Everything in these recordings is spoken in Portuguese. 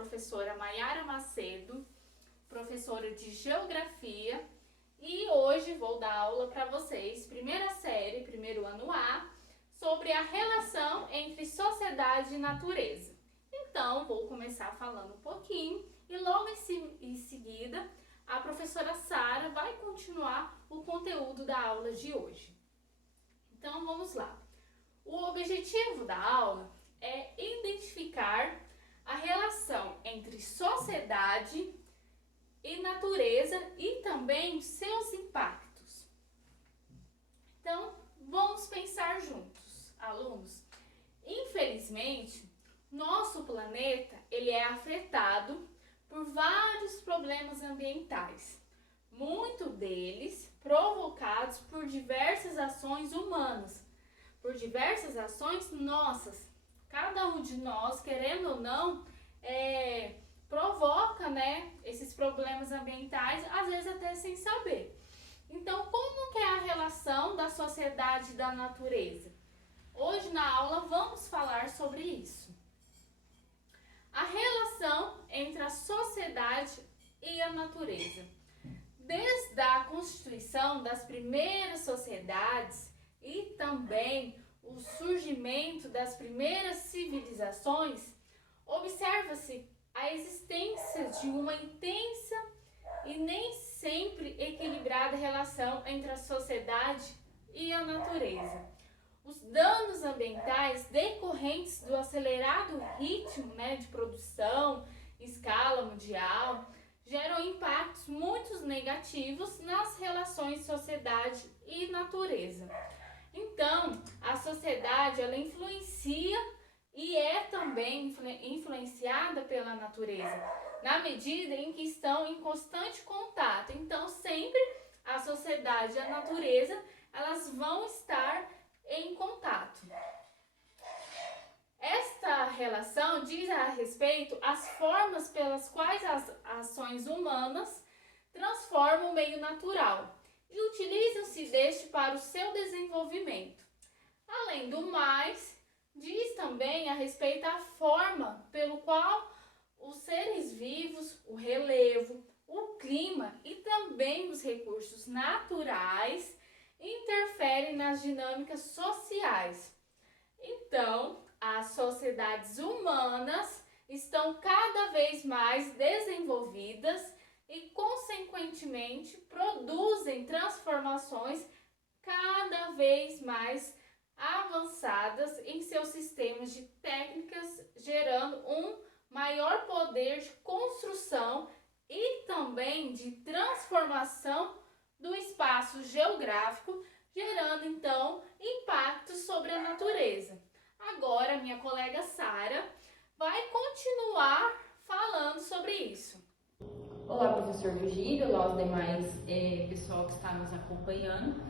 professora Maiara Macedo, professora de Geografia, e hoje vou dar aula para vocês, primeira série, primeiro ano A, sobre a relação entre sociedade e natureza. Então, vou começar falando um pouquinho e logo em seguida a professora Sara vai continuar o conteúdo da aula de hoje. Então, vamos lá. O objetivo da aula é identificar a relação entre sociedade e natureza e também seus impactos. Então, vamos pensar juntos, alunos. Infelizmente, nosso planeta ele é afetado por vários problemas ambientais, muitos deles provocados por diversas ações humanas, por diversas ações nossas. Cada um de nós, querendo ou não, provoca, esses problemas ambientais, às vezes até sem saber. Então, como que é a relação da sociedade e da natureza? Hoje na aula vamos falar sobre isso. A relação entre a sociedade e a natureza. Desde a constituição das primeiras sociedades e também o surgimento das primeiras civilizações, observa-se a existência de uma intensa e nem sempre equilibrada relação entre a sociedade e a natureza. Os danos ambientais decorrentes do acelerado ritmo de produção em escala mundial geram impactos muito negativos nas relações sociedade e natureza. Então, a sociedade ela influencia e é também influenciada pela natureza, na medida em que estão em constante contato. Então, sempre a sociedade e a natureza elas vão estar em contato. Esta relação diz a respeito às formas pelas quais as ações humanas transformam o meio natural e utilizam-se deste para o seu desenvolvimento. Além do mais, diz também a respeito à forma pelo qual os seres vivos, o relevo, o clima e também os recursos naturais interferem nas dinâmicas sociais. Então, as sociedades humanas estão cada vez mais desenvolvidas e, consequentemente, produzem transformações cada vez mais avançadas em seus sistemas de técnicas, gerando um maior poder de construção e também de transformação do espaço geográfico, gerando então impactos sobre a natureza. Agora, minha colega Sara vai continuar falando sobre isso. Olá, professor Virgílio, olá aos demais pessoal que está nos acompanhando.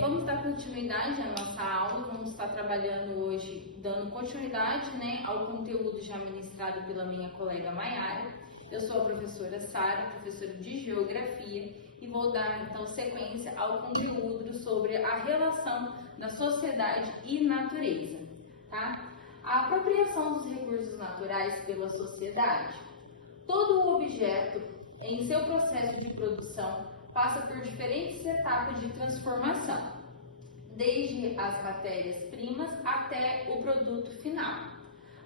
Vamos dar continuidade à nossa aula, vamos estar trabalhando hoje, dando continuidade ao conteúdo já ministrado pela minha colega Maiara. Eu sou a professora Sara, professora de Geografia, e vou dar então sequência ao conteúdo sobre a relação da sociedade e natureza, tá? A apropriação dos recursos naturais pela sociedade. Todo o objeto, em seu processo de produção, passa por diferentes etapas de transformação, desde as matérias-primas até o produto final,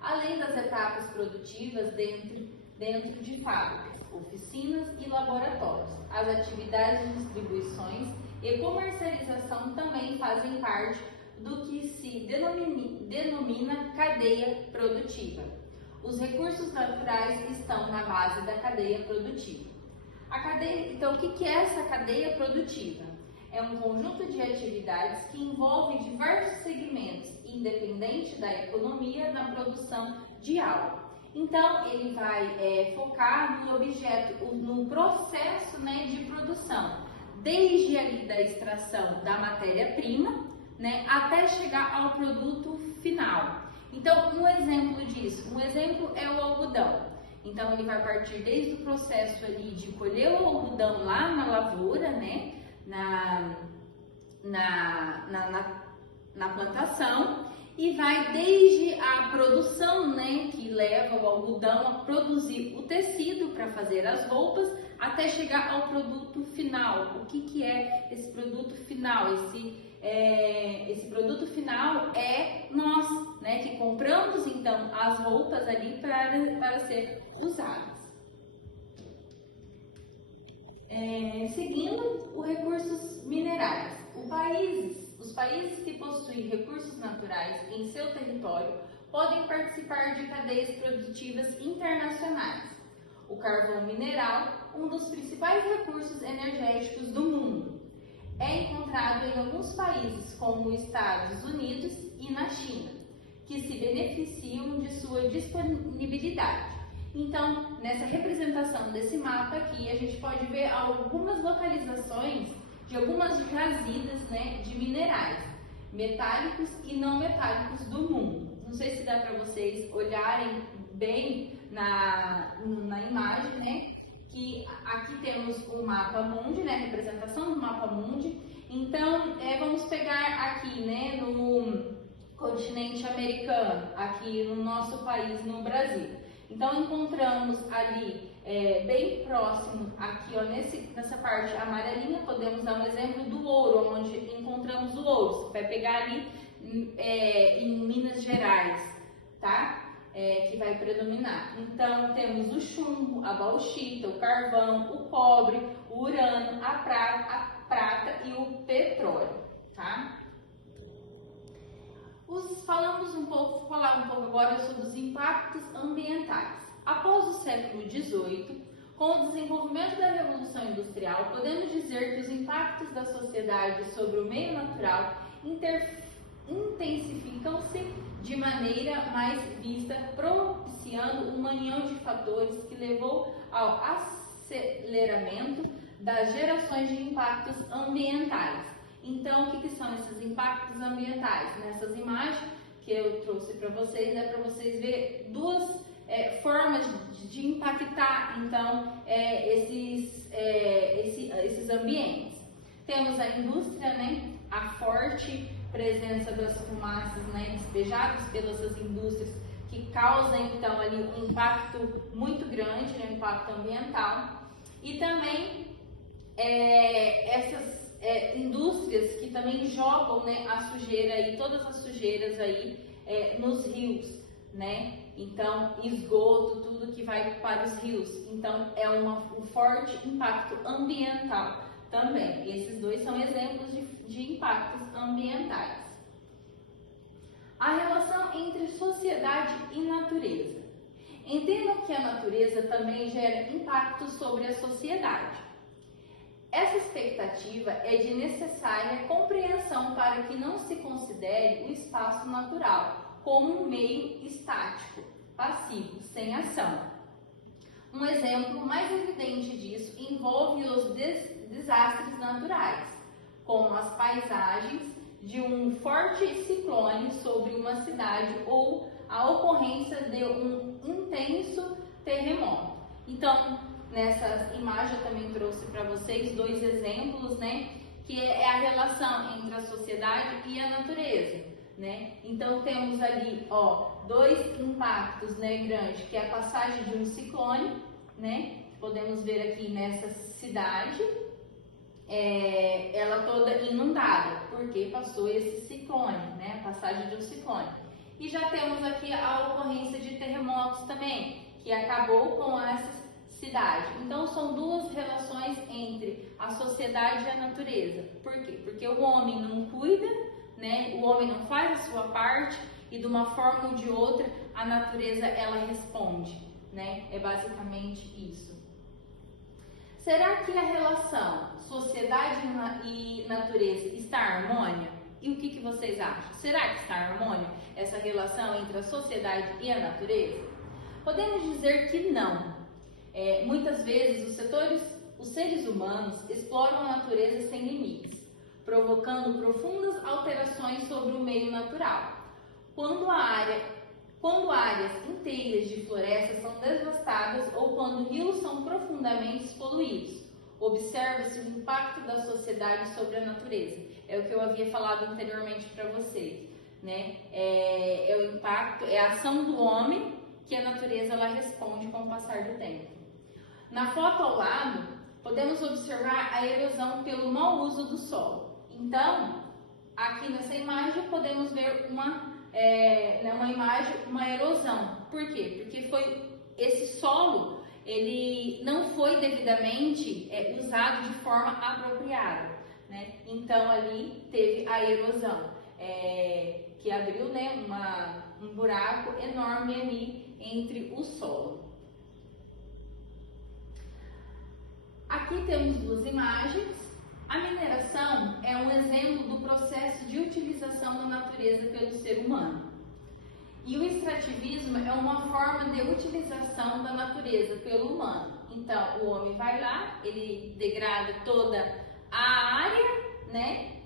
além das etapas produtivas dentro de fábricas, oficinas e laboratórios. As atividades de distribuições e comercialização também fazem parte do que se denomina cadeia produtiva. Os recursos naturais estão na base da cadeia produtiva. Então, o que é essa cadeia produtiva? É um conjunto de atividades que envolve diversos segmentos, independente da economia, na produção de algo. Então, ele vai focar no objeto, no processo de produção, desde ali da extração da matéria-prima, até chegar ao produto final. Então, um exemplo disso, é o algodão. Então, ele vai partir desde o processo ali de colher o algodão lá na lavoura, na plantação, e vai desde a produção, que leva o algodão a produzir o tecido para fazer as roupas até chegar ao produto final. O que é esse produto final? Esse produto final é nós, né, que compramos então as roupas ali para ser usadas. Seguindo os recursos minerais, os países que possuem recursos naturais em seu território podem participar de cadeias produtivas internacionais. O carvão mineral, um dos principais recursos energéticos do mundo, é encontrado em alguns países como os Estados Unidos e na China, que se beneficiam de sua disponibilidade. Então, nessa representação desse mapa aqui, a gente pode ver algumas localizações de algumas jazidas, né, de minerais metálicos e não metálicos do mundo. Não sei se dá para vocês olharem bem na imagem, né? Que aqui temos o mapa mundi, né? Representação do mapa mundi. Então, vamos pegar aqui, né? No continente americano, aqui no nosso país, no Brasil. Então, encontramos ali, bem próximo, aqui, ó, nessa parte amarelinha, podemos dar um exemplo do ouro, onde encontramos o ouro. Você vai pegar ali em Minas Gerais, tá? Que vai predominar. Então, temos o chumbo, a bauxita, o carvão, o cobre, o urânio, a prata e o petróleo, tá? Falar um pouco agora sobre os impactos ambientais. Após o século XVIII, com o desenvolvimento da Revolução Industrial, podemos dizer que os impactos da sociedade sobre o meio natural intensificam-se de maneira mais vista, propiciando uma união de fatores que levou ao aceleramento das gerações de impactos ambientais. Então, o que são esses impactos ambientais? Nessas imagens que eu trouxe para vocês, é para vocês verem duas formas de impactar, então, esses ambientes. Temos a indústria, né? A forte presença das fumaças, né, despejadas pelas indústrias, que causam, então, ali um impacto muito grande, né, um impacto ambiental. E também essas indústrias que também jogam, né, a sujeira aí, todas as sujeiras aí nos rios, né? Então, esgoto, tudo que vai para os rios. Então, é um forte impacto ambiental também. Esses dois são exemplos de impactos ambientais. A relação entre sociedade e natureza. Entendam que a natureza também gera impactos sobre a sociedade. Essa expectativa é de necessária compreensão para que não se considere o espaço natural como um meio estático, passivo, sem ação. Um exemplo mais evidente disso envolve os desastres naturais, como as paisagens de um forte ciclone sobre uma cidade ou a ocorrência de um intenso terremoto. Então, nessa imagem eu também trouxe para vocês dois exemplos, né, que é a relação entre a sociedade e a natureza, né? Então temos ali, ó, dois impactos, né, grandes, que é a passagem de um ciclone, né? Podemos ver aqui nessa cidade, ela toda inundada, porque passou esse ciclone, né? A passagem de um ciclone. E já temos aqui a ocorrência de terremotos também, que acabou com essa cidade. Então são duas relações entre a sociedade e a natureza. Por quê? Porque o homem não cuida, né? O homem não faz a sua parte e de uma forma ou de outra a natureza ela responde, né? É basicamente isso. Será que a relação sociedade e natureza está harmônia? E o que vocês acham? Será que está harmônia essa relação entre a sociedade e a natureza? Podemos dizer que não. Muitas vezes os seres humanos exploram a natureza sem limites, provocando profundas alterações sobre o meio natural. Quando áreas inteiras de florestas são devastadas ou quando rios são profundamente poluídos, observa-se o impacto da sociedade sobre a natureza. É o que eu havia falado anteriormente para vocês, né? O impacto, é a ação do homem que a responde com o passar do tempo. Na foto ao lado, podemos observar a erosão pelo mau uso do solo. Então, aqui nessa imagem podemos ver uma erosão. Por quê? Porque esse solo ele não foi devidamente usado de forma apropriada, né? Então ali teve a erosão, que abriu, né, um buraco enorme ali entre o solo. Aqui temos duas imagens. A mineração é um exemplo do processo de utilização da natureza pelo ser humano. E o extrativismo é uma forma de utilização da natureza pelo humano. Então, o homem vai lá, ele degrada toda a área, né?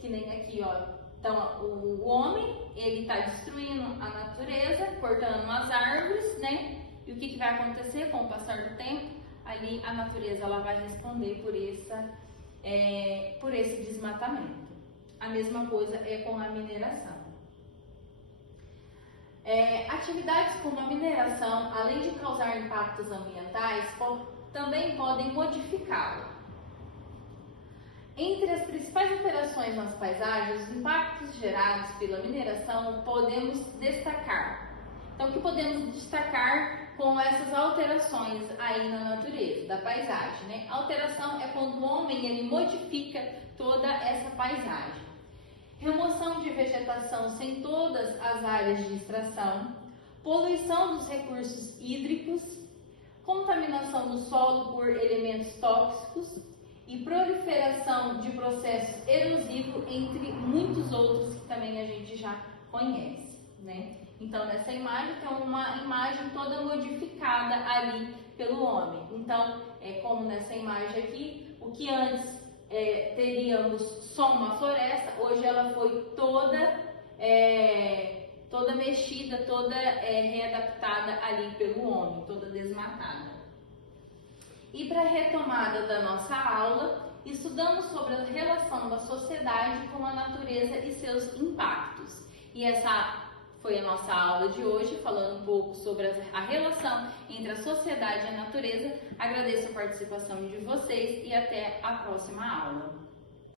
Que nem aqui, ó. Então, o homem, ele está destruindo a natureza, cortando as árvores, né? E o que vai acontecer com o passar do tempo? Ali a natureza ela vai responder por esse desmatamento. A mesma coisa é com a mineração. Atividades como a mineração, além de causar impactos ambientais, também podem modificá-la. Entre as principais alterações nas paisagens, os impactos gerados pela mineração podemos destacar. Então, o que podemos destacar com essas alterações aí na natureza, da paisagem, né? A alteração é quando o homem ele modifica toda essa paisagem. Remoção de vegetação sem todas as áreas de extração, poluição dos recursos hídricos, contaminação do solo por elementos tóxicos e proliferação de processos erosivos, entre muitos outros que também a gente já conhece, né? Então, nessa imagem tem uma imagem toda modificada ali pelo homem. Então, como nessa imagem aqui, o que antes teríamos só uma floresta, hoje ela foi toda mexida, toda readaptada ali pelo homem, toda desmatada. E para a retomada da nossa aula, estudamos sobre a relação da sociedade com a natureza e seus impactos. E essa foi a nossa aula de hoje, falando um pouco sobre a relação entre a sociedade e a natureza. Agradeço a participação de vocês e até a próxima aula.